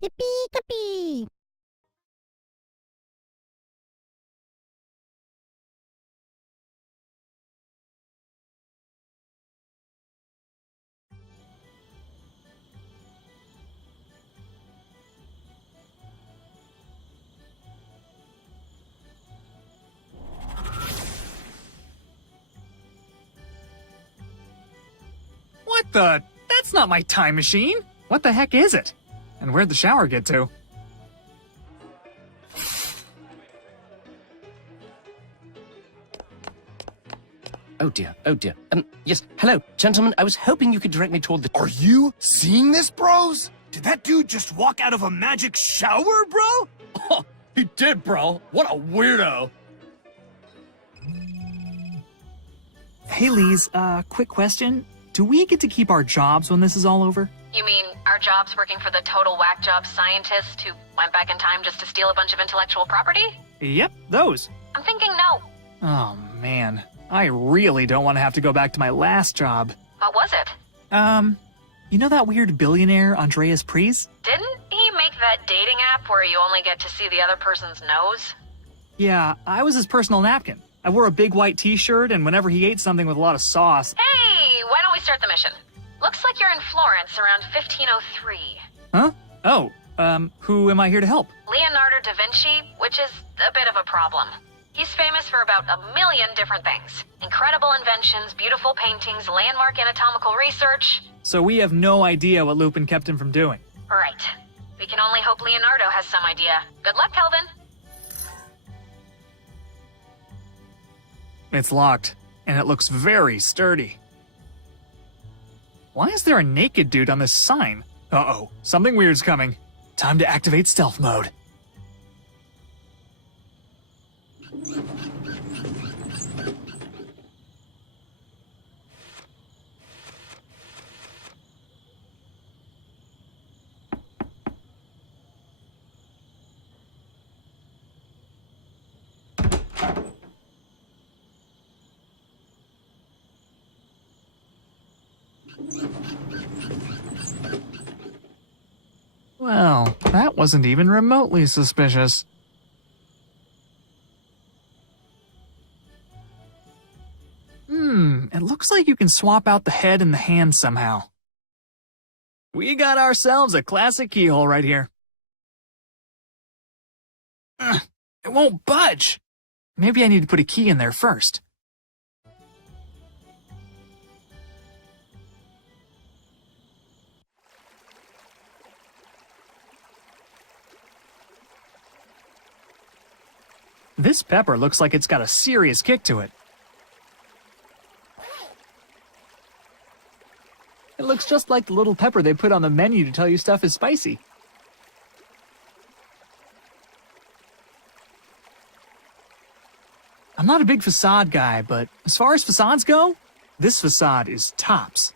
Yippee-ki-pee! What the? That's not my time machine! What the heck is it? And where'd the shower get to? Oh dear, oh dear. Yes, hello, gentlemen. I was hoping you could direct me toward the... Are you seeing this, bros? Did that dude just walk out of a magic shower, bro? Oh, he did, bro. What a weirdo. Hey, Lise, quick question. Do we get to keep our jobs when this is all over? You mean our jobs working for the total whack job scientist who went back in time just to steal a bunch of intellectual property? Yep, those. I'm thinking no. Oh, man. I really don't want to have to go back to my last job. What was it? You know that weird billionaire, Andreas Priest? Didn't he make that dating app where you only get to see the other person's nose? Yeah, I was his personal napkin. I wore a big white t-shirt, and whenever he ate something with a lot of sauce... Hey, why don't we start the mission? Looks like you're in Florence around 1503. Huh? Oh, who am I here to help? Leonardo da Vinci, which is a bit of a problem. He's famous for about 1 million different things. Incredible inventions, beautiful paintings, landmark anatomical research. So we have no idea what Lupin kept him from doing. Right. We can only hope Leonardo has some idea. Good luck, Kelvin. It's locked, and it looks very sturdy. Why is there a naked dude on this sign? Uh-oh, something weird's coming. Time to activate stealth mode. Well, that wasn't even remotely suspicious. It looks like you can swap out the head and the hand somehow. We got ourselves a classic keyhole right here. It won't budge. Maybe I need to put a key in there first. This pepper looks like it's got a serious kick to it. It looks just like the little pepper they put on the menu to tell you stuff is spicy. I'm not a big facade guy, but as far as facades go, this facade is tops.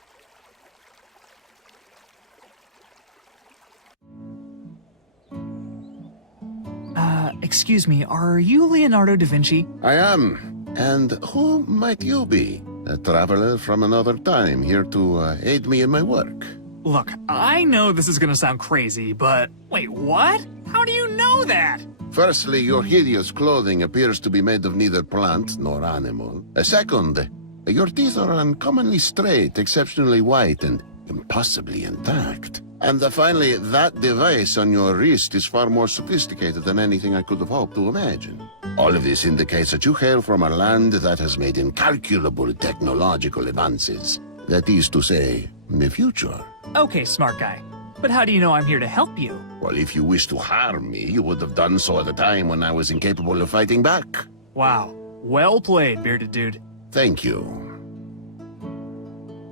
Excuse me, are you Leonardo da Vinci? I am. And who might you be? A traveler from another time here to aid me in my work. Look, I know this is gonna sound crazy, but wait, what? How do you know that? Firstly, your hideous clothing appears to be made of neither plant nor animal. Second, your teeth are uncommonly straight, exceptionally white, and impossibly intact. And finally, that device on your wrist is far more sophisticated than anything I could have hoped to imagine. All of this indicates that you hail from a land that has made incalculable technological advances. That is to say, the future. Okay, smart guy. But how do you know I'm here to help you? Well, if you wish to harm me, you would have done so at a time when I was incapable of fighting back. Wow. Well played, bearded dude. Thank you.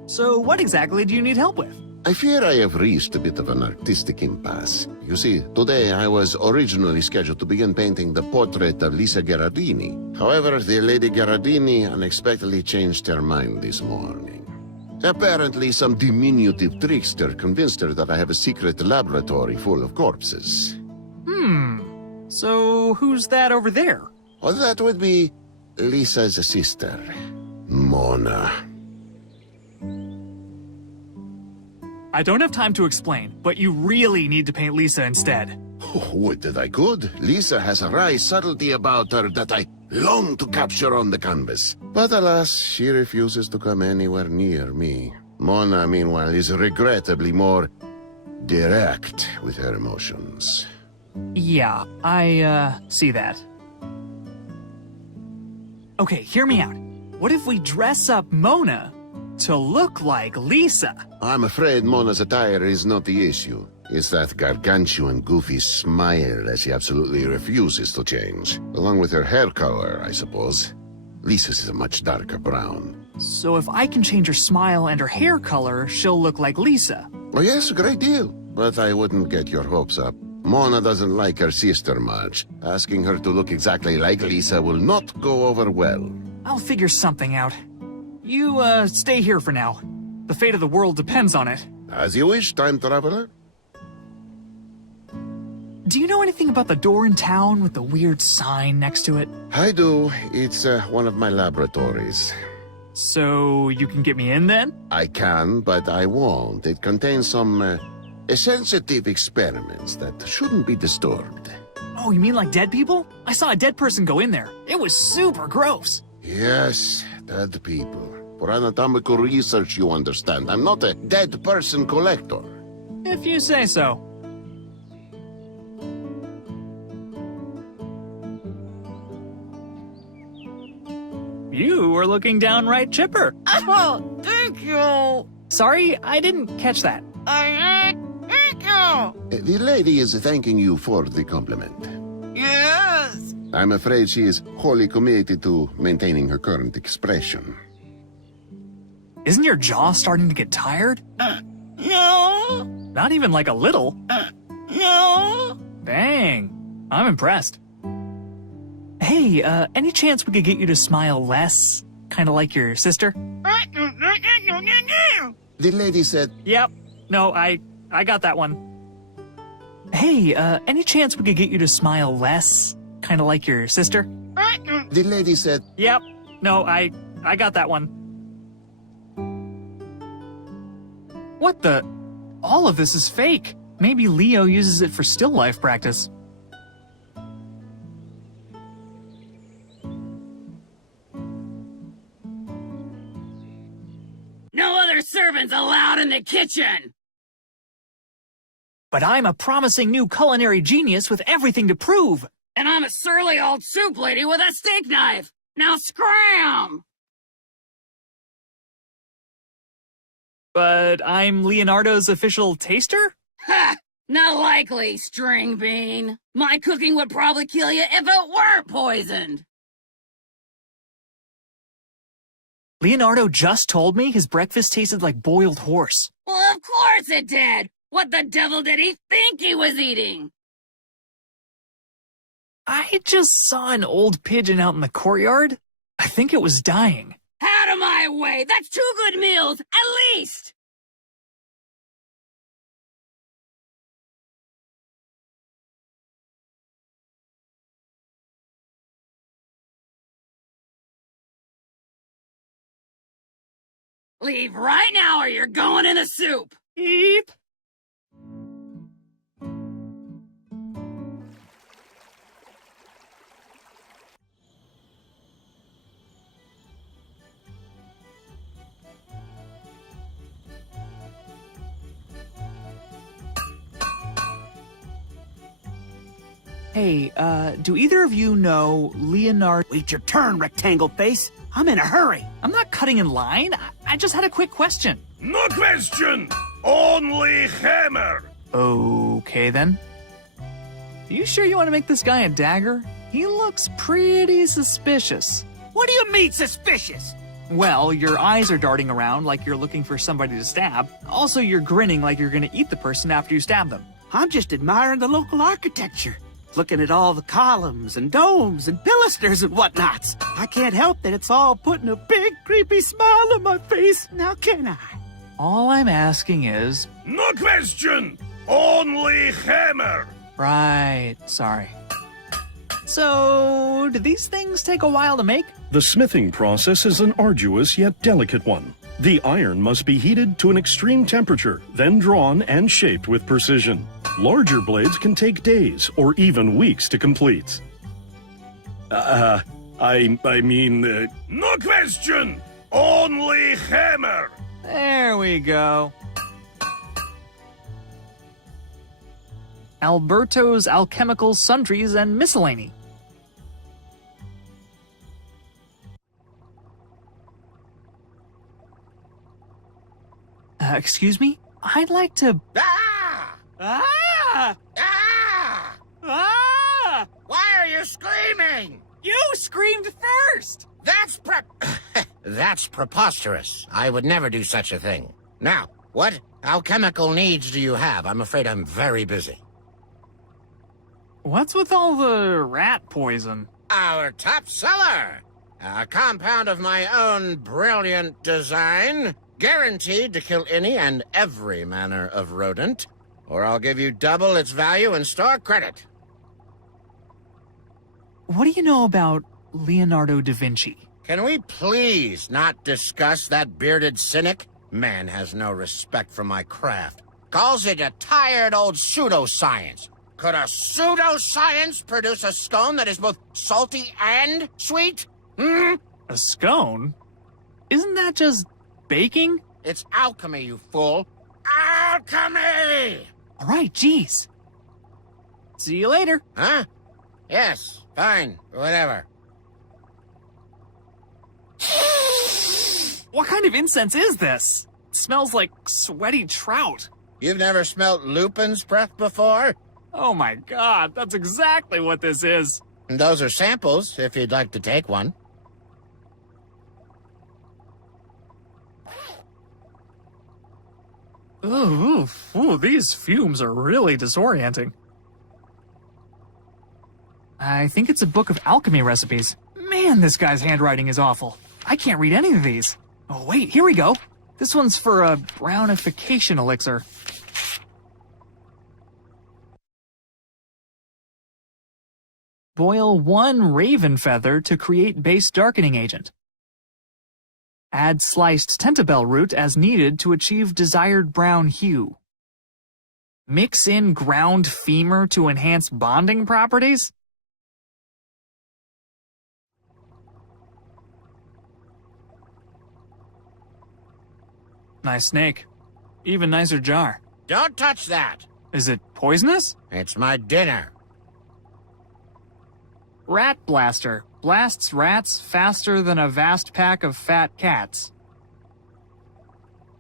So what exactly do you need help with? I fear I have reached a bit of an artistic impasse. You see, today I was originally scheduled to begin painting the portrait of Lisa Gherardini. However, the Lady Gherardini unexpectedly changed her mind this morning. Apparently, some diminutive trickster convinced her that I have a secret laboratory full of corpses. So who's that over there? Well, that would be Lisa's sister, Mona. I don't have time to explain, but you really need to paint Lisa instead. Oh, would that I could. Lisa has a wry subtlety about her that I long to capture on the canvas. But alas, she refuses to come anywhere near me. Mona, meanwhile, is regrettably more direct with her emotions. Yeah, I, see that. Okay, hear me out. What if we dress up Mona to look like Lisa? I'm afraid Mona's attire is not the issue. It's that gargantuan, goofy smile that she absolutely refuses to change. Along with her hair color, I suppose. Lisa's is a much darker brown. So if I can change her smile and her hair color, she'll look like Lisa. Oh yes, a great deal. But I wouldn't get your hopes up. Mona doesn't like her sister much. Asking her to look exactly like Lisa will not go over well. I'll figure something out. You, stay here for now. The fate of the world depends on it. As you wish, time traveler. Do you know anything about the door in town with the weird sign next to it? I do. It's one of my laboratories. So you can get me in then? I can, but I won't. It contains some sensitive experiments that shouldn't be disturbed. Oh, you mean like dead people? I saw a dead person go in there. It was super gross. Yes, dead people. For anatomical research, you understand. I'm not a dead person collector. If you say so. You were looking downright chipper. Oh, thank you. Sorry, I didn't catch that. Thank you. The lady is thanking you for the compliment. Yes. I'm afraid she is wholly committed to maintaining her current expression. Isn't your jaw starting to get tired? No. Not even like a little. No. Dang, I'm impressed. Hey, any chance we could get you to smile less? Kinda like your sister? The lady said, Yep. No, I got that one. Hey, any chance we could get you to smile less? Kinda like your sister? the lady said, Yep. No, I got that one. What the? All of this is fake. Maybe Leo uses it for still life practice. No other servants allowed in the kitchen. But I'm a promising new culinary genius with everything to prove. And I'm a surly old soup lady with a steak knife. Now scram! But I'm Leonardo's official taster? Ha! Not likely, string bean. My cooking would probably kill you if it weren't poisoned. Leonardo just told me his breakfast tasted like boiled horse. Well, of course it did. What the devil did he think he was eating? I just saw an old pigeon out in the courtyard. I think it was dying. Out of my way! That's 2 good meals, at least! Leave right now or you're going in the soup! Beep. Hey, do either of you know Leonardo? Wait your turn, rectangle face. I'm in a hurry. I'm not cutting in line. I just had a quick question. No question! Only hammer! Okay, then. You sure you want to make this guy a dagger? He looks pretty suspicious. What do you mean suspicious? Well, your eyes are darting around like you're looking for somebody to stab. Also, you're grinning like you're gonna eat the person after you stab them. I'm just admiring the local architecture. Looking at all the columns and domes and pilasters and whatnots. I can't help that it's all putting a big creepy smile on my face, now can I? All I'm asking is... No question! Only hammer! Right, sorry. So, do these things take a while to make? The smithing process is an arduous yet delicate one. The iron must be heated to an extreme temperature, then drawn and shaped with precision. Larger blades can take days or even weeks to complete. No question! Only hammer! There we go. Alberto's Alchemical Sundries and Miscellany. Excuse me? I'd like to... Ah! Ah! Ah! Ah! Why are you screaming? You screamed first! That's preposterous. I would never do such a thing. Now, what alchemical needs do you have? I'm afraid I'm very busy. What's with all the rat poison? Our top seller! A compound of my own brilliant design, guaranteed to kill any and every manner of rodent, or I'll give you double its value in store credit. What do you know about Leonardo da Vinci? Can we please not discuss that bearded cynic? Man has no respect for my craft. Calls it a tired old pseudoscience. Could a pseudoscience produce a scone that is both salty and sweet? A scone? Isn't that just baking? It's alchemy, you fool. Alchemy! All right, geez. See you later. Huh? Yes, fine, whatever. What kind of incense is this? It smells like sweaty trout. You've never smelt Lupin's breath before? Oh my god, that's exactly what this is. Those are samples, if you'd like to take one. Ooh, these fumes are really disorienting. I think it's a book of alchemy recipes. Man, this guy's handwriting is awful. I can't read any of these. Oh wait, here we go. This one's for a brownification elixir. Boil 1 raven feather to create base darkening agent. Add sliced tentabell root as needed to achieve desired brown hue. Mix in ground femur to enhance bonding properties. Nice snake. Even nicer jar. Don't touch that. Is it poisonous? It's my dinner. Rat blaster. Blasts rats faster than a vast pack of fat cats.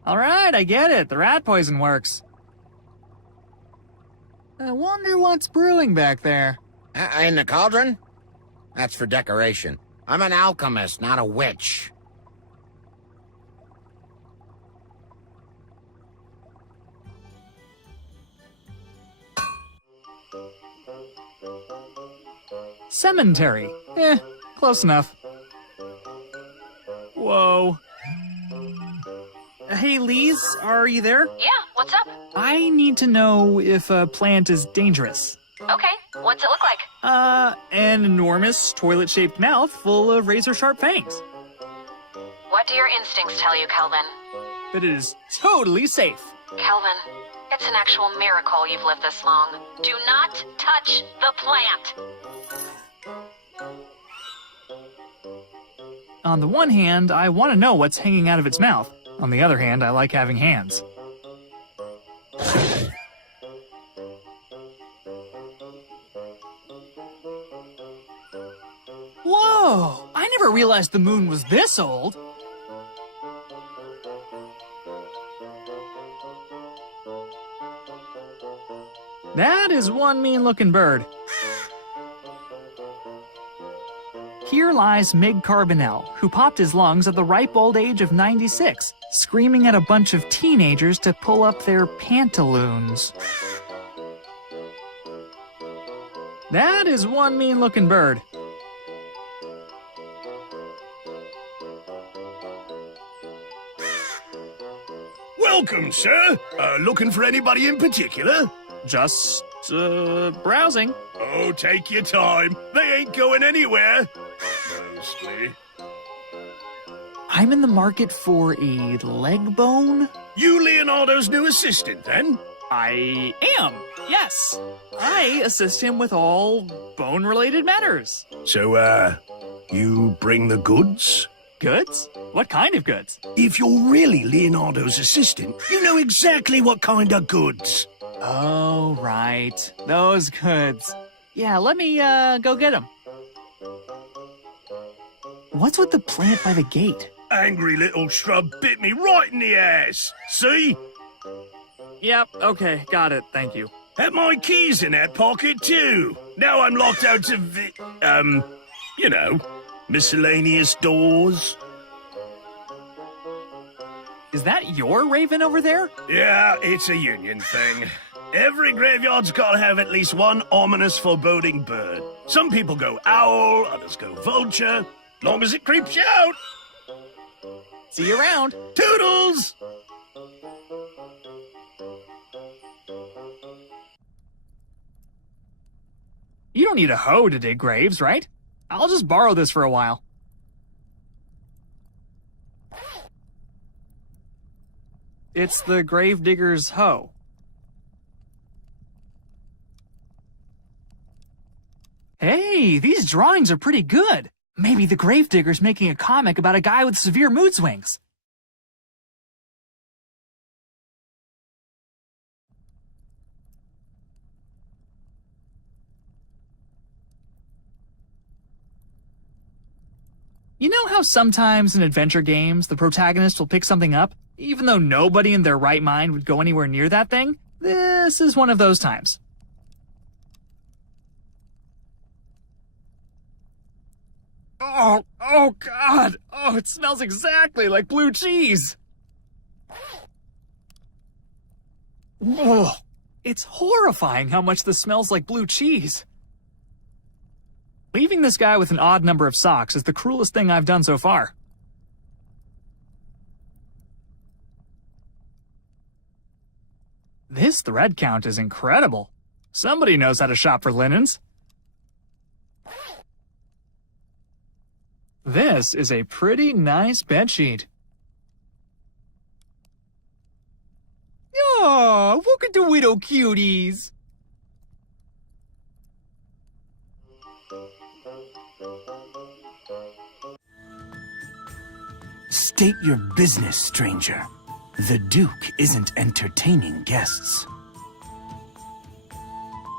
Alright, I get it. The rat poison works. I wonder what's brewing back there. In the cauldron? That's for decoration. I'm an alchemist, not a witch. Cemetery. Close enough. Whoa. Hey, Lise, are you there? Yeah, what's up? I need to know if a plant is dangerous. Okay, what's it look like? An enormous toilet-shaped mouth full of razor-sharp fangs. What do your instincts tell you, Kelvin? That it is totally safe. Kelvin, it's an actual miracle you've lived this long. Do not touch the plant. On the one hand, I want to know what's hanging out of its mouth. On the other hand, I like having hands. Whoa! I never realized the moon was this old. That is one mean-looking bird. Here lies Mig Carbonell, who popped his lungs at the ripe old age of 96, screaming at a bunch of teenagers to pull up their pantaloons. That is one mean-looking bird. Welcome, sir. Looking for anybody in particular? Just, browsing. Oh, take your time. They ain't going anywhere. Mostly. I'm in the market for a leg bone. You Leonardo's new assistant, then? I am, yes. I assist him with all bone-related matters. So, you bring the goods? Goods? What kind of goods? If you're really Leonardo's assistant, you know exactly what kind of goods. Oh, right. Those goods. Yeah, let me, go get them. What's with the plant by the gate? Angry little shrub bit me right in the ass. See? Yep, okay, got it, thank you. Had my keys in that pocket, too. Now I'm locked out of the, you know, miscellaneous doors. Is that your raven over there? Yeah, it's a union thing. Every graveyard's gotta have at least one ominous, foreboding bird. Some people go owl, others go vulture. Long as it creeps you out. See you around. Toodles! You don't need a hoe to dig graves, right? I'll just borrow this for a while. It's the gravedigger's hoe. Hey, these drawings are pretty good. Maybe the gravedigger's making a comic about a guy with severe mood swings. You know how sometimes in adventure games, the protagonist will pick something up, even though nobody in their right mind would go anywhere near that thing? This is one of those times. Oh God! Oh, it smells exactly like blue cheese! Oh, it's horrifying how much this smells like blue cheese. Leaving this guy with an odd number of socks is the cruelest thing I've done so far. This thread count is incredible. Somebody knows how to shop for linens. This is a pretty nice bedsheet. Oh, look at the widow cuties. State your business, stranger. The Duke isn't entertaining guests.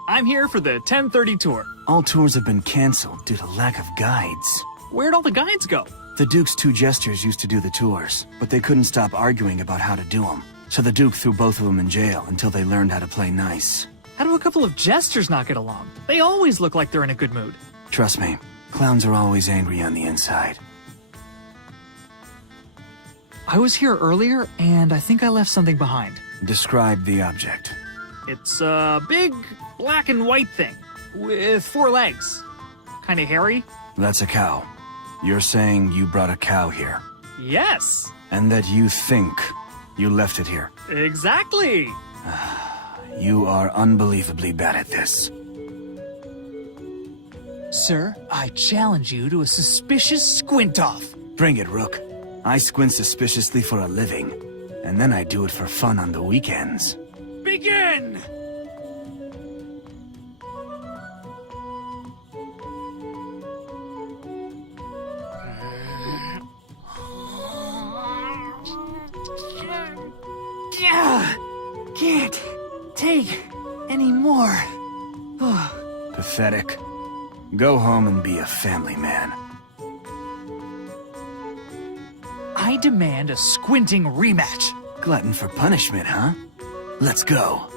I'm here for the 10:30 tour. All tours have been canceled due to lack of guides. Where'd all the guides go? The Duke's two jesters used to do the tours, but they couldn't stop arguing about how to do them. So the Duke threw both of them in jail until they learned how to play nice. How do a couple of jesters not get along? They always look like they're in a good mood. Trust me, clowns are always angry on the inside. I was here earlier, and I think I left something behind. Describe the object. It's a big black and white thing with 4 legs. Kinda hairy. That's a cow. You're saying you brought a cow here, Yes, and that you think you left it here. exactly. You are unbelievably bad at this. Sir, I challenge you to a suspicious squint-off. Bring it, Rook. I squint suspiciously for a living, and then I do it for fun on the weekends. Begin! Can't take any more. Pathetic. Go home and be a family man. I demand a squinting rematch. Glutton for punishment, huh? Let's go.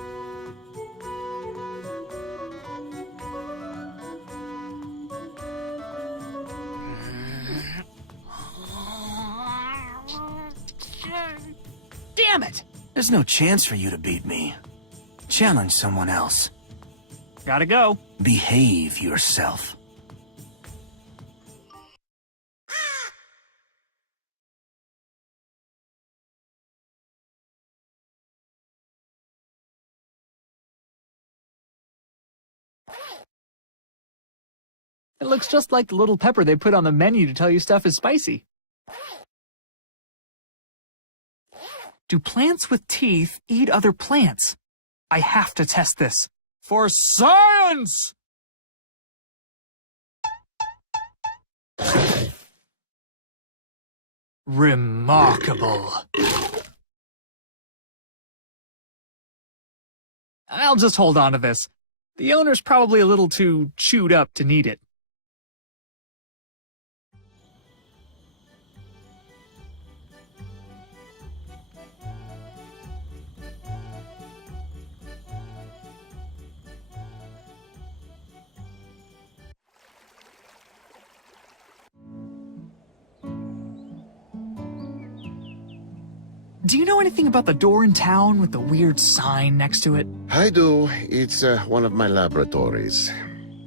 Damn it! There's no chance for you to beat me. Challenge someone else. Gotta go. Behave yourself. It looks just like the little pepper they put on the menu to tell you stuff is spicy. Do plants with teeth eat other plants? I have to test this. For science! Remarkable. I'll just hold on to this. The owner's probably a little too chewed up to need it. Do you know anything about the door in town with the weird sign next to it? I do. It's one of my laboratories.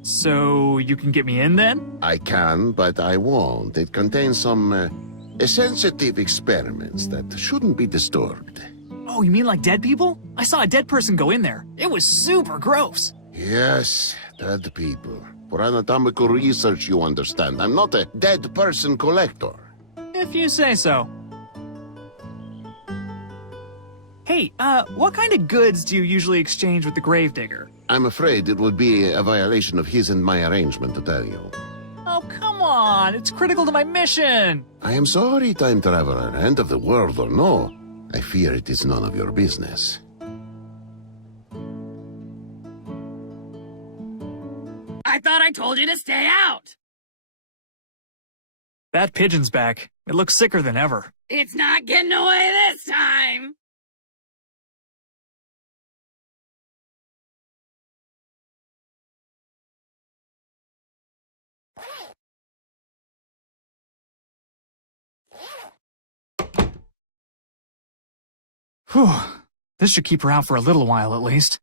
So you can get me in then? I can, but I won't. It contains some sensitive experiments that shouldn't be disturbed. Oh, you mean like dead people? I saw a dead person go in there. It was super gross. Yes, dead people. For anatomical research, you understand. I'm not a dead person collector. If you say so. Hey, what kind of goods do you usually exchange with the gravedigger? I'm afraid it would be a violation of his and my arrangement to tell you. Oh, come on. It's critical to my mission. I am sorry, time traveler. End of the world or no, I fear it is none of your business. I thought I told you to stay out. That pigeon's back. It looks sicker than ever. It's not getting away this time. Whew. This should keep her out for a little while at least.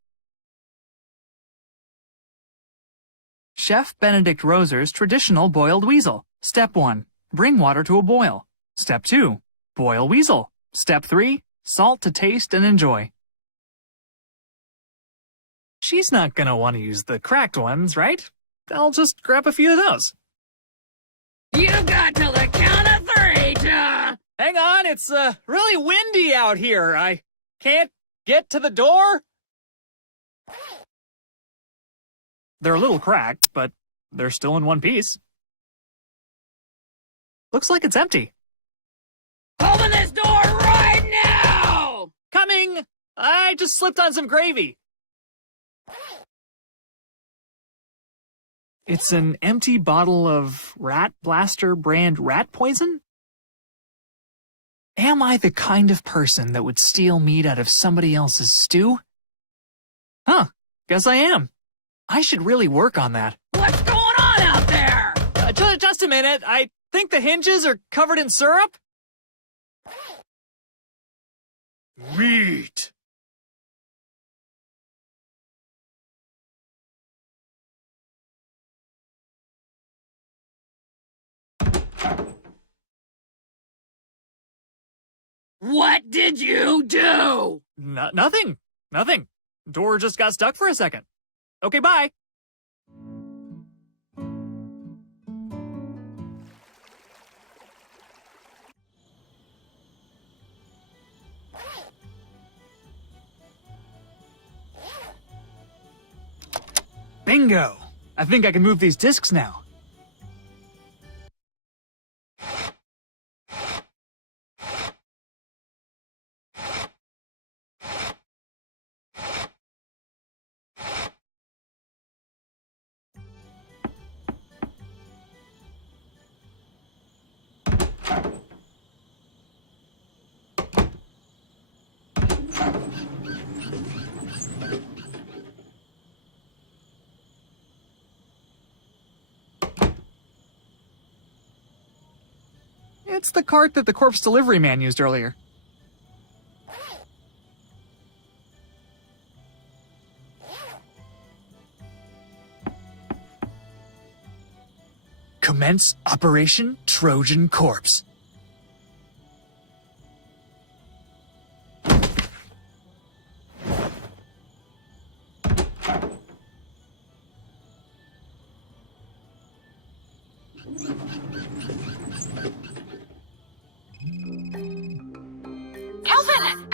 Chef Benedict Roser's traditional boiled weasel. Step 1. Bring water to a boil. Step 2. Boil weasel. Step 3. Salt to taste and enjoy. She's not gonna want to use the cracked ones, right? I'll just grab a few of those. You've got till the count of 3 to... Hang on, it's really windy out here. I can't get to the door. They're a little cracked, but they're still in one piece. Looks like it's empty. Open this door right now! Coming! I just slipped on some gravy. It's an empty bottle of Rat Blaster brand rat poison? Am I the kind of person that would steal meat out of somebody else's stew? Huh, guess I am. I should really work on that. What's going on out there? Just a minute, I think the hinges are covered in syrup? Meat! What did you do? Nothing. Nothing. Door just got stuck for a second. Okay, bye. Bingo! I think I can move these discs now. It's the cart that the corpse delivery man used earlier. Commence Operation Trojan Corpse. Kelvin!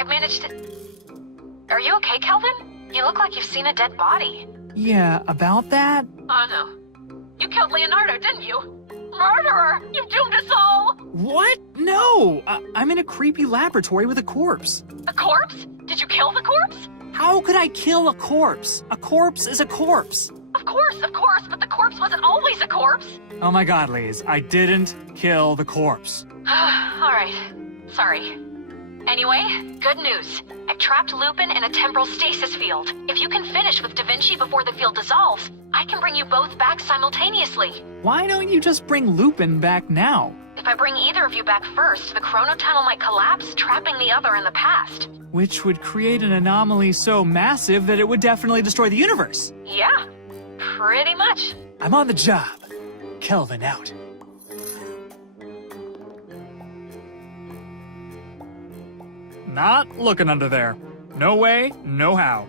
I've managed to... Are you okay, Kelvin? You look like you've seen a dead body. Yeah, about that? Oh, no. You killed Leonardo, didn't you? Murderer! You've doomed us all! What? No! I'm in a creepy laboratory with a corpse. A corpse? Did you kill the corpse? How could I kill a corpse? A corpse is a corpse. Of course, but the corpse wasn't always a corpse. Oh my god, Liz, I didn't kill the corpse. Alright. Sorry. Anyway, good news. I've trapped Lupin in a temporal stasis field. If you can finish with Da Vinci before the field dissolves, I can bring you both back simultaneously. Why don't you just bring Lupin back now? If I bring either of you back first, the chrono tunnel might collapse, trapping the other in the past. Which would create an anomaly so massive that it would definitely destroy the universe. Yeah, pretty much. I'm on the job. Kelvin out. Not looking under there. No way, no how.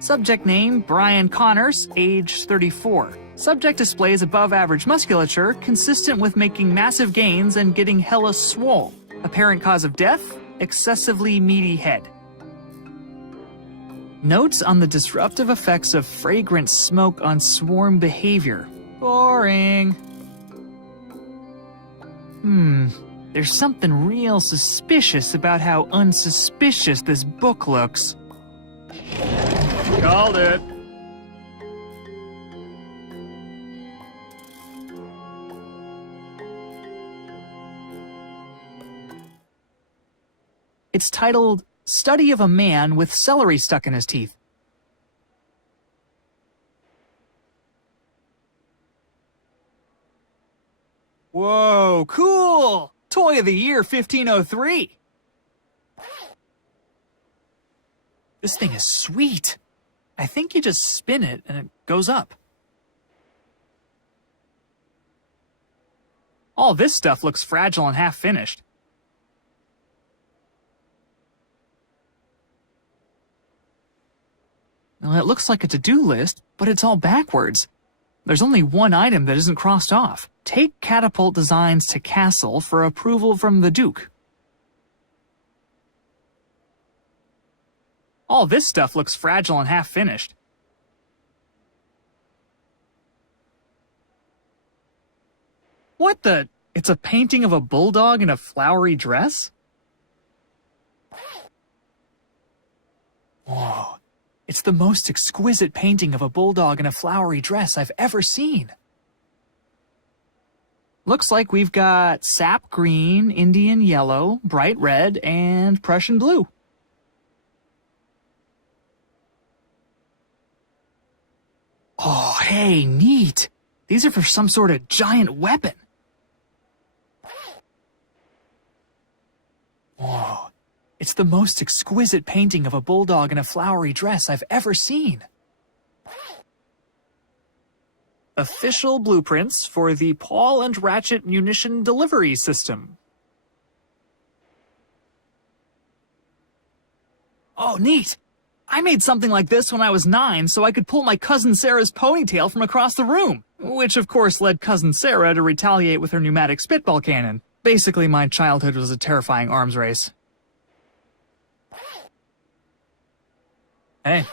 Subject name, Brian Connors, age 34. Subject displays above average musculature, consistent with making massive gains and getting hella swole. Apparent cause of death, excessively meaty head. Notes on the disruptive effects of fragrant smoke on swarm behavior. Boring. There's something real suspicious about how unsuspicious this book looks. Called it. It's titled, Study of a Man with Celery Stuck in His Teeth. Whoa, cool! Toy of the Year 1503. This thing is sweet. I think you just spin it and it goes up. All this stuff looks fragile and half-finished. Well, it looks like a to-do list, but it's all backwards. There's only one item that isn't crossed off. Take catapult designs to castle for approval from the Duke. All this stuff looks fragile and half-finished. What the? It's a painting of a bulldog in a flowery dress? Whoa. It's the most exquisite painting of a bulldog in a flowery dress I've ever seen. Looks like we've got sap green, Indian yellow, bright red, and Prussian blue. Oh, hey, neat. These are for some sort of giant weapon. Whoa. It's the most exquisite painting of a bulldog in a flowery dress I've ever seen. Official blueprints for the Paul and Ratchet munition delivery system. Oh, neat. I made something like this when I was 9 so I could pull my cousin Sarah's ponytail from across the room, which of course led cousin Sarah to retaliate with her pneumatic spitball cannon. Basically, my childhood was a terrifying arms race. Hey,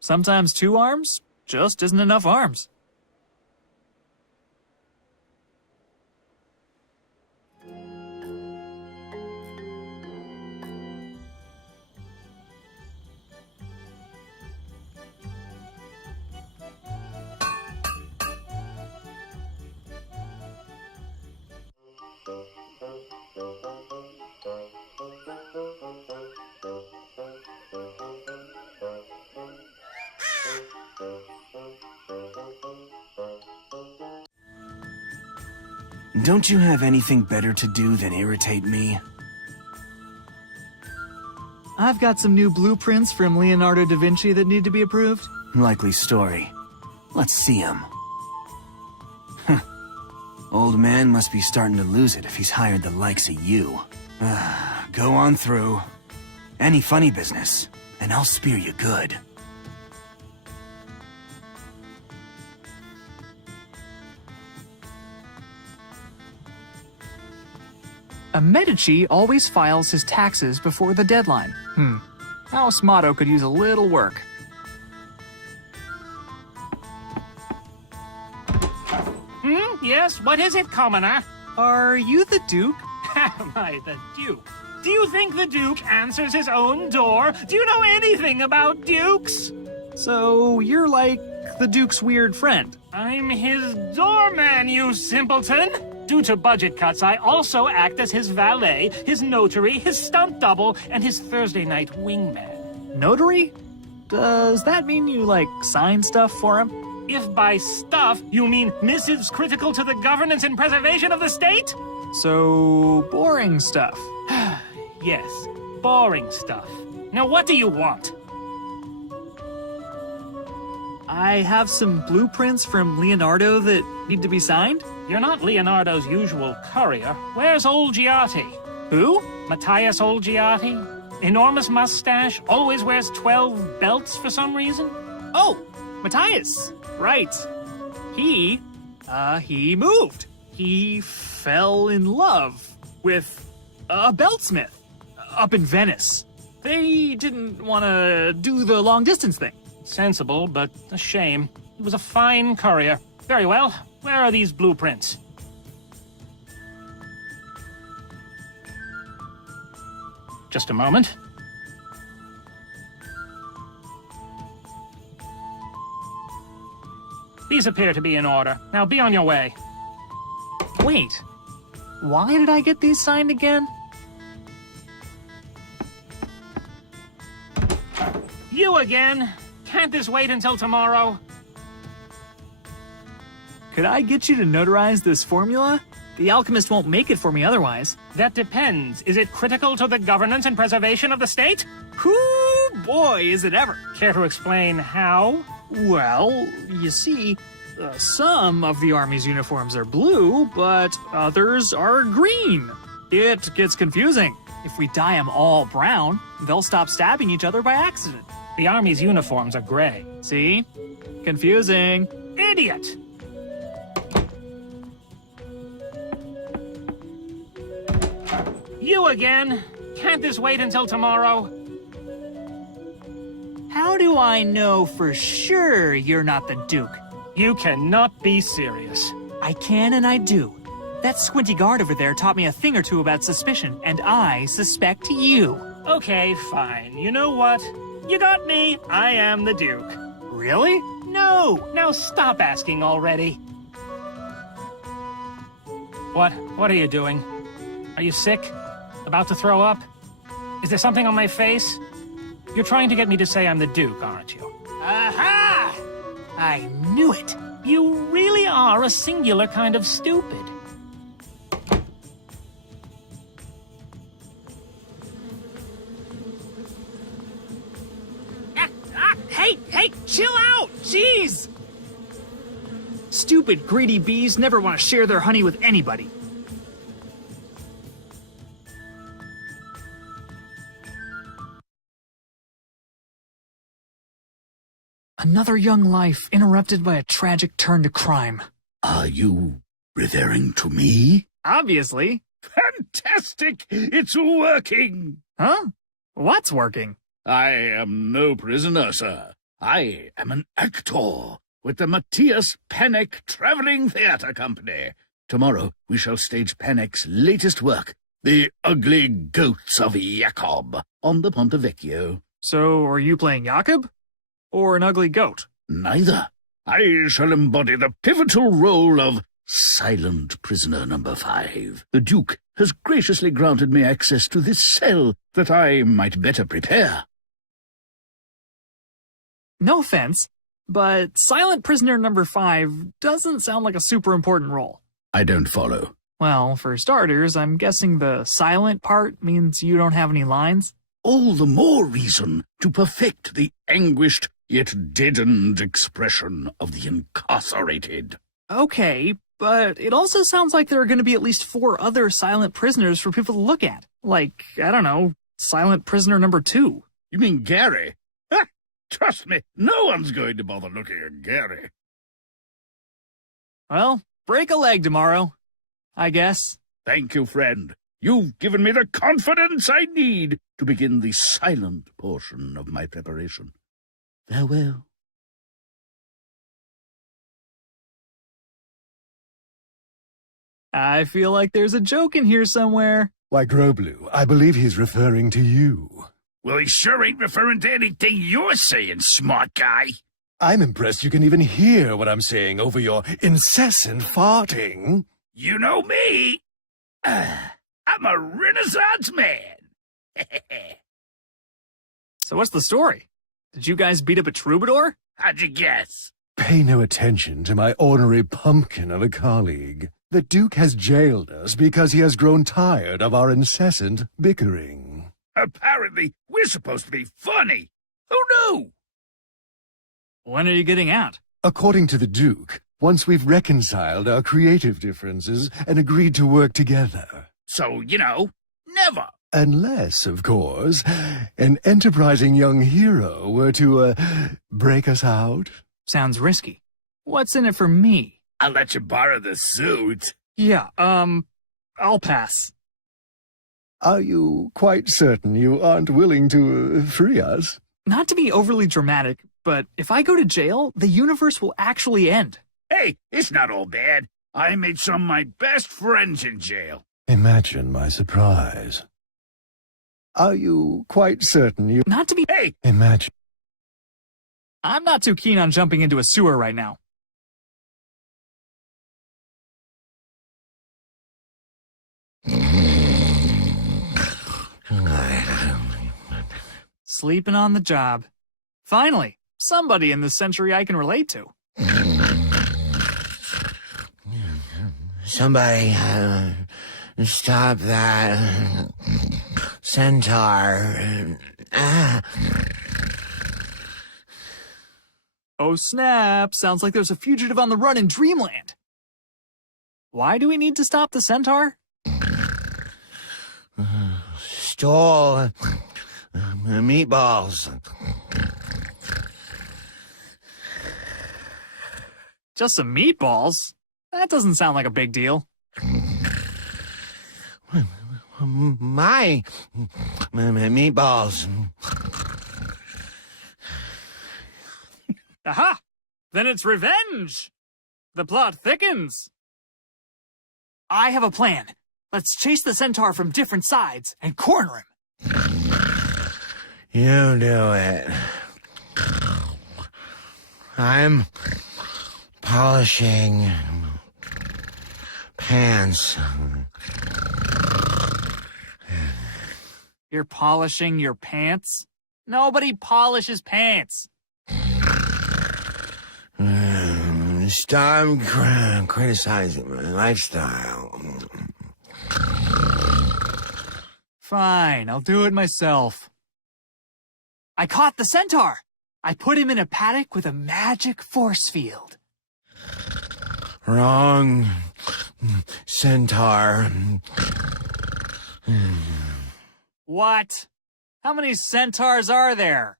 sometimes 2 arms just isn't enough arms. Don't you have anything better to do than irritate me? I've got some new blueprints from Leonardo da Vinci that need to be approved. Likely story. Let's see him. Old man must be starting to lose it if he's hired the likes of you. Go on through. Any funny business, and I'll spear you good. A Medici always files his taxes before the deadline. House motto could use a little work. Yes, what is it, commoner? Are you the Duke? Am I the Duke? Do you think the Duke answers his own door? Do you know anything about dukes? So you're like the Duke's weird friend. I'm his doorman, you simpleton! Due to budget cuts, I also act as his valet, his notary, his stunt double, and his Thursday night wingman. Notary? Does that mean you, like, sign stuff for him? If by stuff you mean missives critical to the governance and preservation of the state? So, boring stuff. Yes, boring stuff. Now what do you want? I have some blueprints from Leonardo that need to be signed. You're not Leonardo's usual courier. Where's Olgiati? Who? Matthias Olgiati? Enormous mustache, always wears 12 belts for some reason? Oh, Matthias. Right. He moved. He fell in love with a beltsmith up in Venice. They didn't want to do the long distance thing. Sensible, but a shame. He was a fine courier. Very well. Where are these blueprints? Just a moment. These appear to be in order. Now be on your way. Wait, why did I get these signed again? You again? Can't this wait until tomorrow? Could I get you to notarize this formula? The alchemist won't make it for me otherwise. That depends. Is it critical to the governance and preservation of the state? Whoo, boy, is it ever. Care to explain how? Well, you see, some of the Army's uniforms are blue, but others are green. It gets confusing. If we dye them all brown, they'll stop stabbing each other by accident. The Army's uniforms are gray. See? Confusing. Idiot! You again? Can't this wait until tomorrow? How do I know for sure you're not the Duke? You cannot be serious. I can and I do. That squinty guard over there taught me a thing or two about suspicion, and I suspect you. Okay, fine. You know what? You got me. I am the Duke. Really? No! Now stop asking already. What are you doing? Are you sick? About to throw up? Is there something on my face? You're trying to get me to say I'm the Duke, aren't you? Aha! I knew it. You really are a singular kind of stupid. Hey, chill out! Jeez! Stupid, greedy bees never want to share their honey with anybody. Another young life interrupted by a tragic turn to crime. Are you referring to me? Obviously. Fantastic! It's working! Huh? What's working? I am no prisoner, sir. I am an actor with the Matthias Panic Traveling Theatre Company. Tomorrow we shall stage Panic's latest work, The Ugly Goats of Jacob, on the Ponte Vecchio. So, are you playing Jakob? Or an ugly goat? Neither. I shall embody the pivotal role of Silent Prisoner Number 5. The Duke has graciously granted me access to this cell that I might better prepare. No offense, but Silent Prisoner Number 5 doesn't sound like a super important role. I don't follow. Well, for starters, I'm guessing the silent part means you don't have any lines? All the more reason to perfect the anguished yet deadened expression of the incarcerated. Okay, but it also sounds like there are going to be at least 4 other silent prisoners for people to look at. Like, I don't know, Silent Prisoner Number 2. You mean Gary? Ha! Trust me, no one's going to bother looking at Gary. Well, break a leg tomorrow, I guess. Thank you, friend. You've given me the confidence I need to begin the silent portion of my preparation. Farewell. I feel like there's a joke in here somewhere. Why, Groblu, I believe he's referring to you. Well, he sure ain't referring to anything you're saying, smart guy. I'm impressed you can even hear what I'm saying over your incessant farting. You know me. I'm a Renaissance man. So what's the story? Did you guys beat up a troubadour? How'd you guess? Pay no attention to my ornery pumpkin of a colleague. The Duke has jailed us because he has grown tired of our incessant bickering. Apparently, we're supposed to be funny. Who knew? When are you getting out? According to the Duke, once we've reconciled our creative differences and agreed to work together. So, never. Unless, of course, an enterprising young hero were to, break us out. Sounds risky. What's in it for me? I'll let you borrow the suit. Yeah, I'll pass. Are you quite certain you aren't willing to free us? Not to be overly dramatic, but if I go to jail, the universe will actually end. Hey, it's not all bad. I made some of my best friends in jail. Imagine my surprise. Are you quite certain you... Not to be... Hey! Imagine... I'm not too keen on jumping into a sewer right now. Sleeping on the job. Finally, somebody in this century I can relate to. Somebody, stop that centaur. Oh snap, sounds like there's a fugitive on the run in Dreamland. Why do we need to stop the centaur? Stole meatballs. Just some meatballs? That doesn't sound like a big deal. My meatballs. Aha! Then it's revenge! The plot thickens. I have a plan. Let's chase the centaur from different sides and corner him. You do it. I'm polishing pants. You're polishing your pants? Nobody polishes pants. Stop criticizing my lifestyle. Fine, I'll do it myself. I caught the centaur. I put him in a paddock with a magic force field. Wrong. Centaur. What? How many centaurs are there?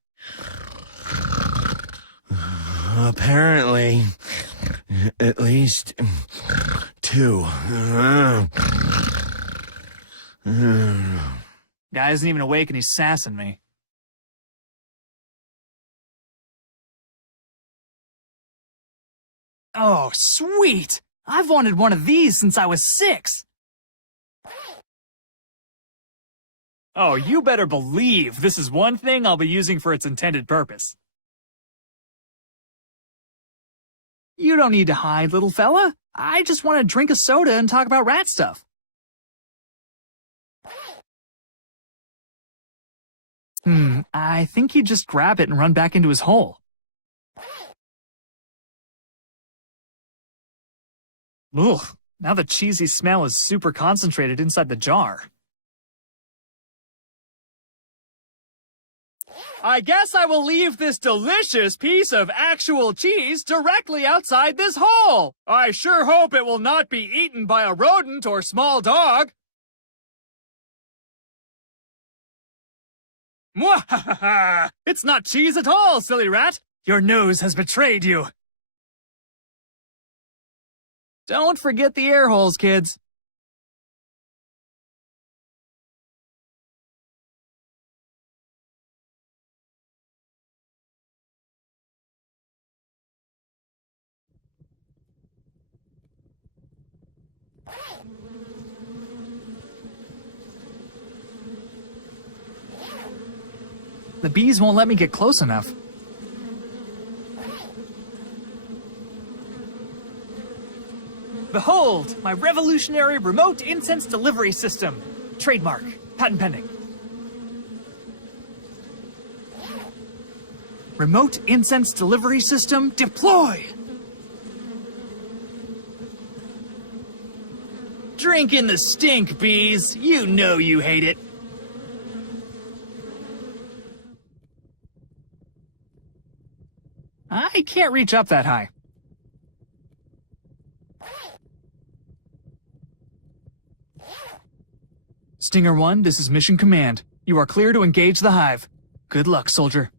Apparently, at least 2. Guy isn't even awake and he's sassing me. Oh, sweet! I've wanted one of these since I was 6. Oh, you better believe this is one thing I'll be using for its intended purpose. You don't need to hide, little fella. I just want to drink a soda and talk about rat stuff. I think he'd just grab it and run back into his hole. Ugh, now the cheesy smell is super concentrated inside the jar. I guess I will leave this delicious piece of actual cheese directly outside this hole. I sure hope it will not be eaten by a rodent or small dog. Mwahaha! It's not cheese at all, silly rat. Your nose has betrayed you. Don't forget the air holes, kids. The bees won't let me get close enough. Behold, my revolutionary remote incense delivery system. Trademark. Patent pending. Remote incense delivery system deploy! Drink in the stink, bees. You know you hate it. I can't reach up that high. Stinger 1, this is Mission Command. You are clear to engage the hive. Good luck, soldier.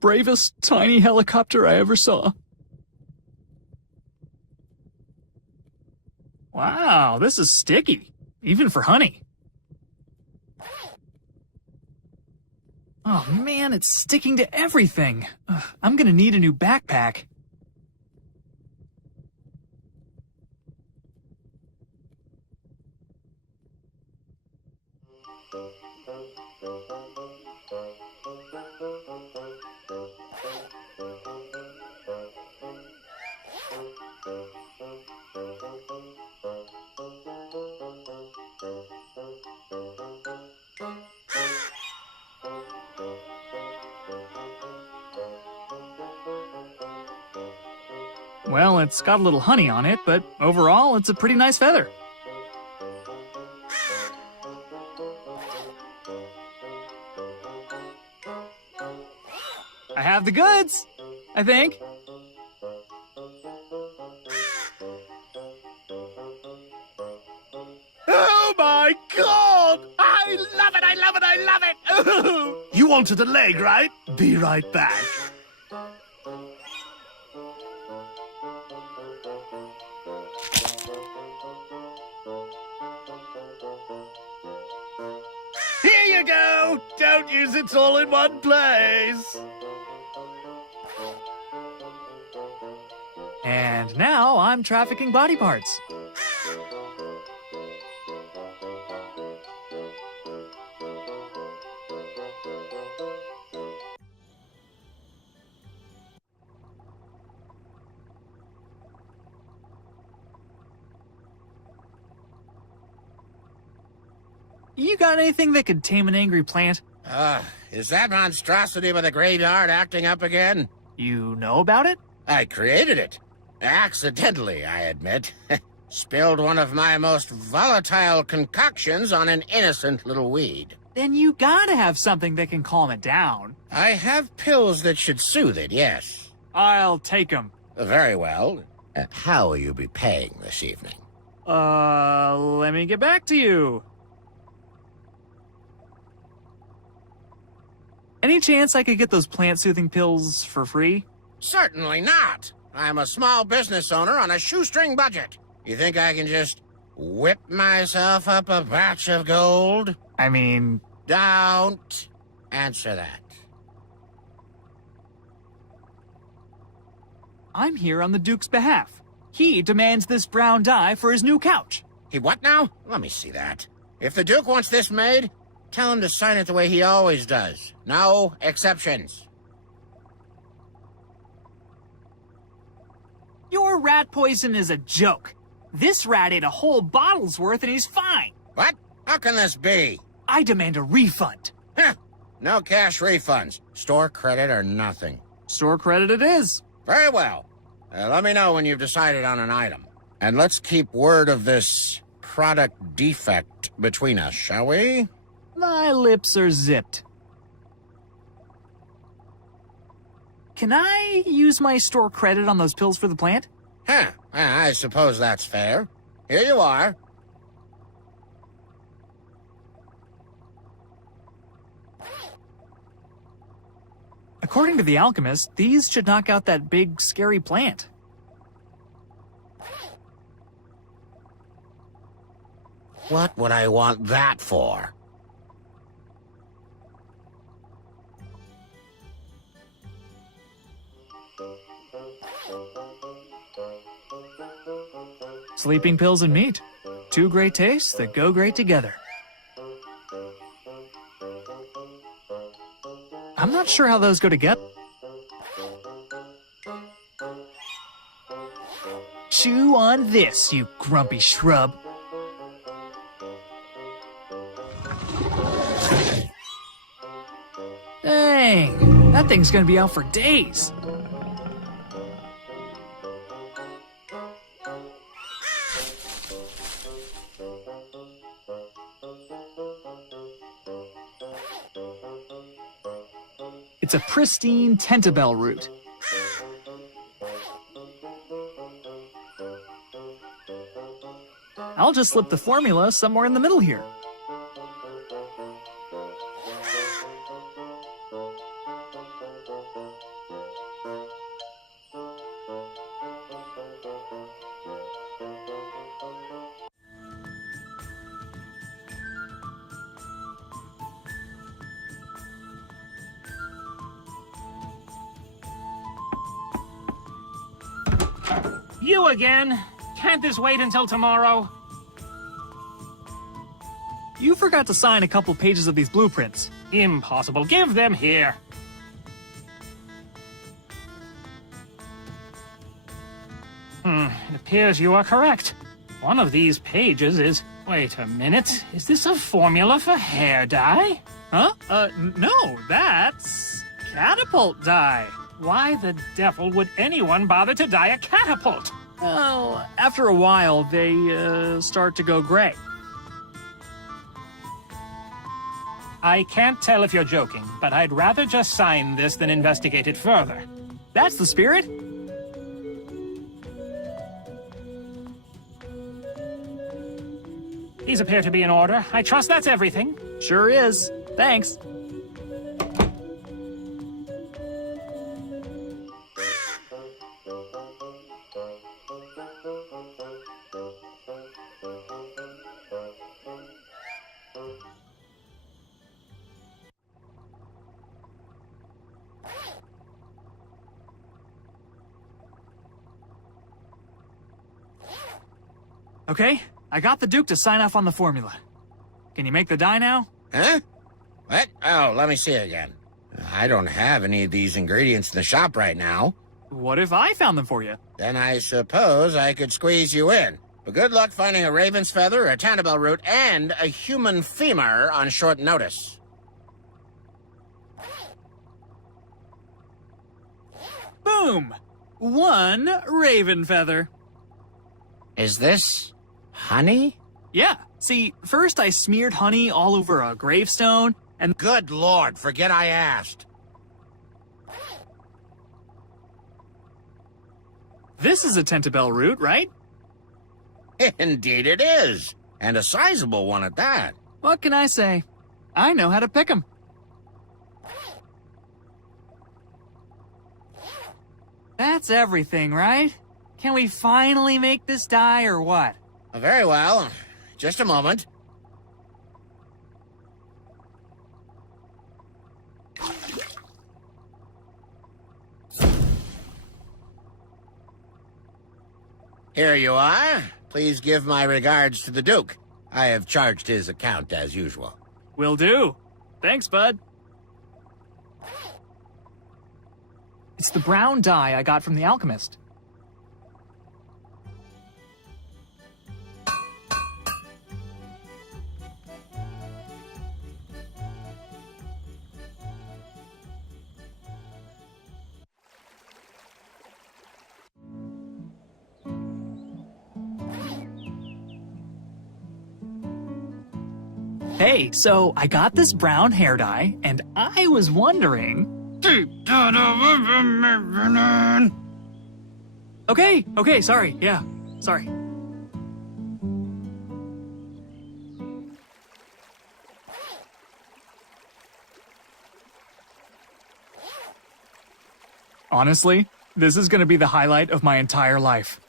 Bravest tiny helicopter I ever saw. Wow, this is sticky. Even for honey. Oh man, it's sticking to everything. I'm gonna need a new backpack. Well, it's got a little honey on it, but overall, it's a pretty nice feather. I have the goods, I think. Oh my god! I love it, I love it, I love it! Ooh. You wanted a leg, right? Be right back. Here you go! Don't use it all in one place! And now I'm trafficking body parts. You got anything that could tame an angry plant? Is that monstrosity with a graveyard acting up again? You know about it? I created it. Accidentally, I admit. Spilled one of my most volatile concoctions on an innocent little weed. Then you gotta have something that can calm it down. I have pills that should soothe it, yes. I'll take them. Very well. How will you be paying this evening? Let me get back to you. Any chance I could get those plant-soothing pills for free? Certainly not. I'm a small business owner on a shoestring budget. You think I can just whip myself up a batch of gold? I mean... Don't answer that. I'm here on the Duke's behalf. He demands this brown dye for his new couch. He what now? Let me see that. If the Duke wants this made, tell him to sign it the way he always does. No exceptions. Your rat poison is a joke. This rat ate a whole bottle's worth and he's fine. What? How can this be? I demand a refund. Huh. No cash refunds. Store credit or nothing. Store credit it is. Very well. Let me know when you've decided on an item. And let's keep word of this product defect between us, shall we? My lips are zipped. Can I use my store credit on those pills for the plant? Huh. I suppose that's fair. Here you are. According to the alchemist, these should knock out that big, scary plant. What would I want that for? Sleeping pills and meat. Two great tastes that go great together. I'm not sure how those go together. Chew on this, you grumpy shrub. Dang, that thing's gonna be out for days. It's a pristine tentabell root. I'll just slip the formula somewhere in the middle here. You again? Can't this wait until tomorrow? You forgot to sign a couple pages of these blueprints. Impossible. Give them here. It appears you are correct. One of these pages is... Wait a minute. Is this a formula for hair dye? Huh? No, that's catapult dye. Why the devil would anyone bother to dye a catapult? Well, after a while, they, start to go gray. I can't tell if you're joking, but I'd rather just sign this than investigate it further. That's the spirit. These appear to be in order. I trust that's everything. Sure is. Thanks. Okay, I got the Duke to sign off on the formula. Can you make the dye now? Huh? What? Oh, let me see again. I don't have any of these ingredients in the shop right now. What if I found them for you? Then I suppose I could squeeze you in. But good luck finding a raven's feather, a tannabell root, and a human femur on short notice. Boom! One raven feather. Is this honey? Yeah. See, first I smeared honey all over a gravestone, and Good Lord, forget I asked. this is a tentabell root, right? Indeed it is. And a sizable one at that. What can I say? I know how to pick 'em. That's everything, right? Can we finally make this dye or what? Very well. Just a moment. Here you are. Please give my regards to the Duke. I have charged his account as usual. Will do. Thanks, bud. It's the brown dye I got from the alchemist. Hey, so I got this brown hair dye, and I was wondering... Okay, sorry, yeah, sorry. Honestly, this is gonna be the highlight of my entire life.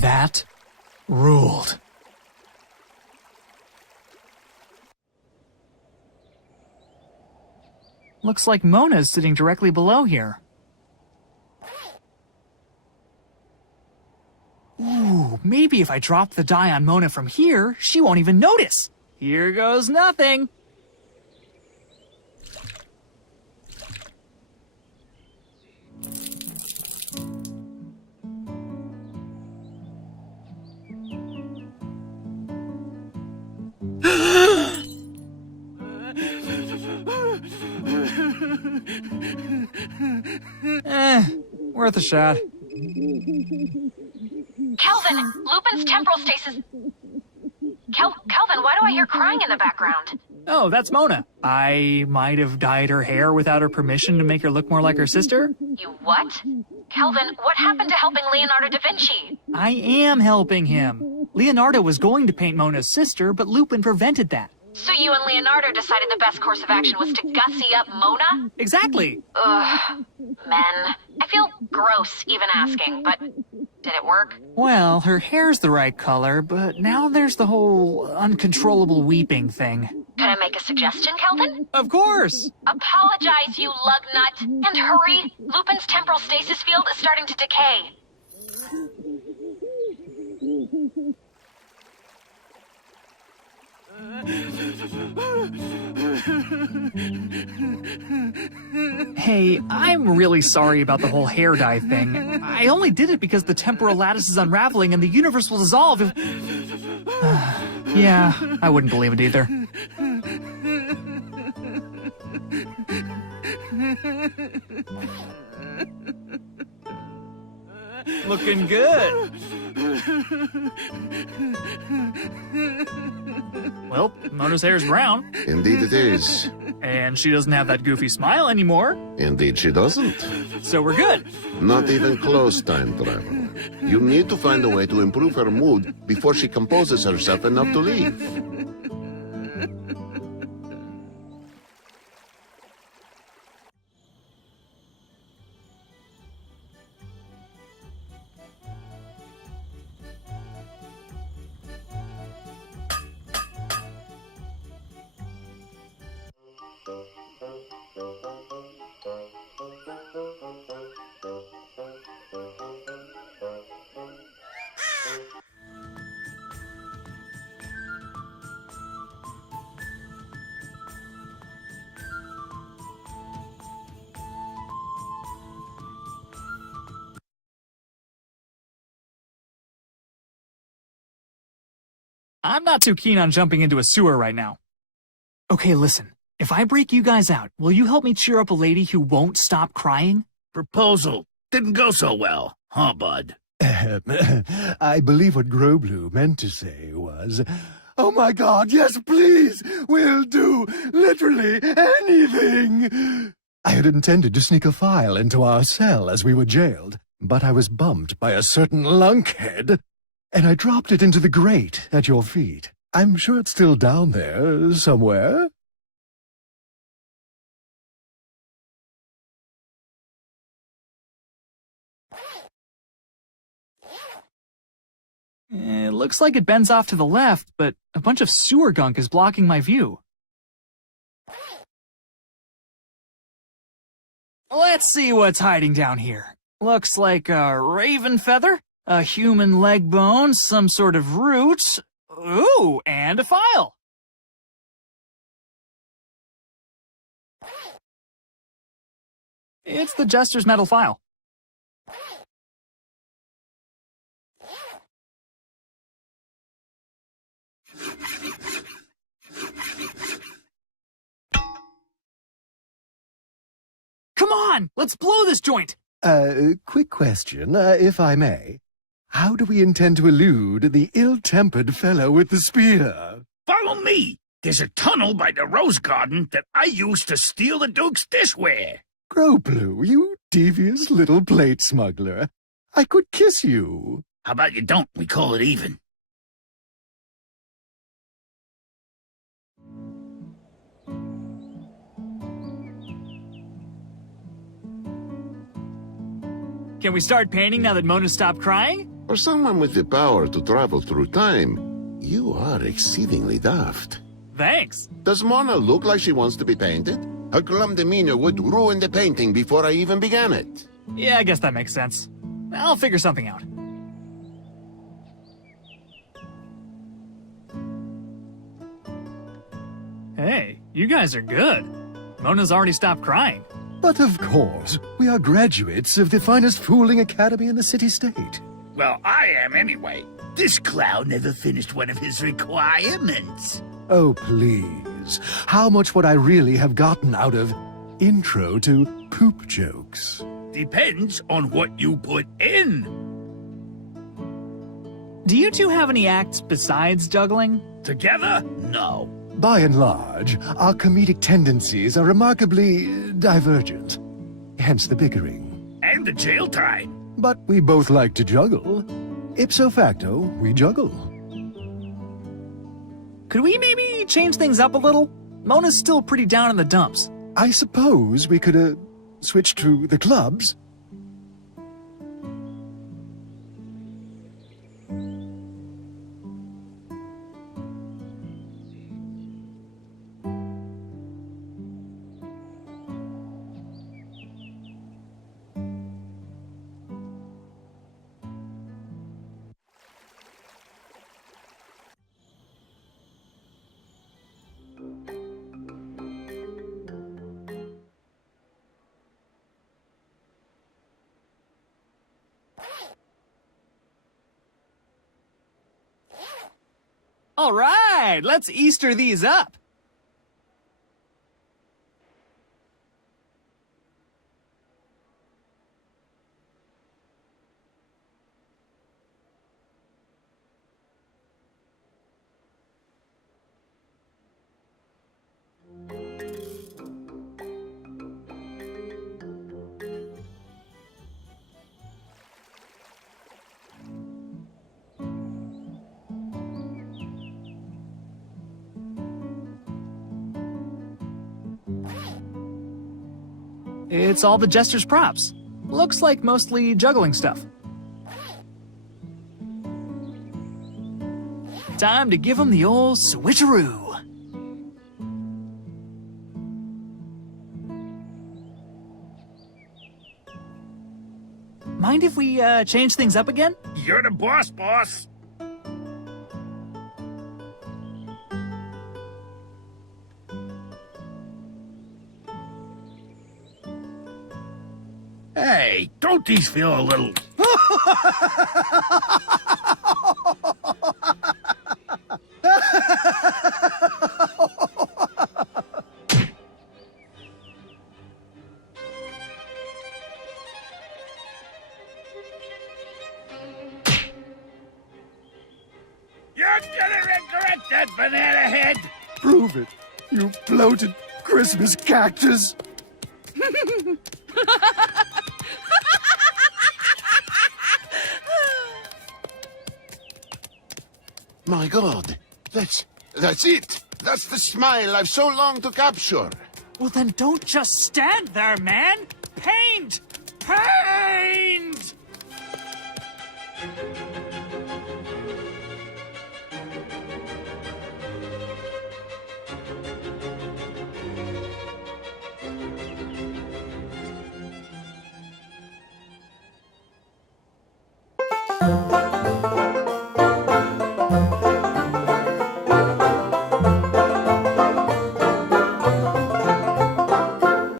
That ruled. Looks like Mona's sitting directly below here. maybe if I drop the dye on Mona from here, she won't even notice. Here goes nothing. Worth a shot. Kelvin, Lupin's temporal stasis... Kelvin, why do I hear crying in the background? Oh, that's Mona. I might have dyed her hair without her permission to make her look more like her sister. You what? Kelvin, what happened to helping Leonardo da Vinci? I am helping him. Leonardo was going to paint Mona's sister, but Lupin prevented that. So you and Leonardo decided the best course of action was to gussy up Mona? Exactly. Ugh, men. I feel gross even asking, but did it work? Well, her hair's the right color, but now there's the whole uncontrollable weeping thing. Can I make a suggestion, Kelvin? Of course! Apologize, you lug nut. And hurry. Lupin's temporal stasis field is starting to decay. Hey, I'm really sorry about the whole hair dye thing. I only did it because the temporal lattice is unraveling and the universe will dissolve if... Yeah, I wouldn't believe it either. Looking good. Well, Mona's hair's brown. Indeed it is. And she doesn't have that goofy smile anymore. Indeed she doesn't. So we're good. Not even close, time traveler. You need to find a way to improve her mood before she composes herself enough to leave. I'm not too keen on jumping into a sewer right now. Okay, listen. If I break you guys out, will you help me cheer up a lady who won't stop crying? Proposal didn't go so well, huh, bud? I believe what Groblu meant to say was, "Oh my God, yes, please, we'll do literally anything." I had intended to sneak a file into our cell as we were jailed, but I was bumped by a certain lunkhead, and I dropped it into the grate at your feet. I'm sure it's still down there somewhere. It looks like it bends off to the left, but a bunch of sewer gunk is blocking my view. Let's see what's hiding down here. Looks like a raven feather, a human leg bone, some sort of root. Ooh, and a file. It's the Jester's metal file. Come on, let's blow this joint. Quick question, if I may. How do we intend to elude the ill-tempered fellow with the spear? Follow me. There's a tunnel by the rose garden that I used to steal the Duke's dishware. Groblu, you devious little plate smuggler. I could kiss you. How about you don't? We call it even. Can we start painting now that Mona stopped crying? For someone with the power to travel through time, you are exceedingly daft. Thanks. Does Mona look like she wants to be painted? Her glum demeanor would ruin the painting before I even began it. Yeah, I guess that makes sense. I'll figure something out. Hey, you guys are good. Mona's already stopped crying. But of course, we are graduates of the finest fooling academy in the city-state. Well, I am anyway. This clown never finished one of his requirements. Oh, please. How much would I really have gotten out of intro to poop jokes? Depends on what you put in. Do you two have any acts besides juggling? Together? No. By and large, our comedic tendencies are remarkably divergent. Hence the bickering. And the jail time. But we both like to juggle. Ipso facto, we juggle. Could we maybe change things up a little? Mona's still pretty down in the dumps. I suppose we could, switch to the clubs. All right, let's Easter these up. It's all the Jester's props. Looks like mostly juggling stuff. Time to give him the old switcheroo. Mind if we change things up again? You're the boss, boss. Hey, don't these feel a little... You're gonna regret that, banana head! Prove it, you bloated Christmas cactus. My God, that's it. That's the smile I've so longed to capture. Well, then don't just stand there, man. Paint! Paint!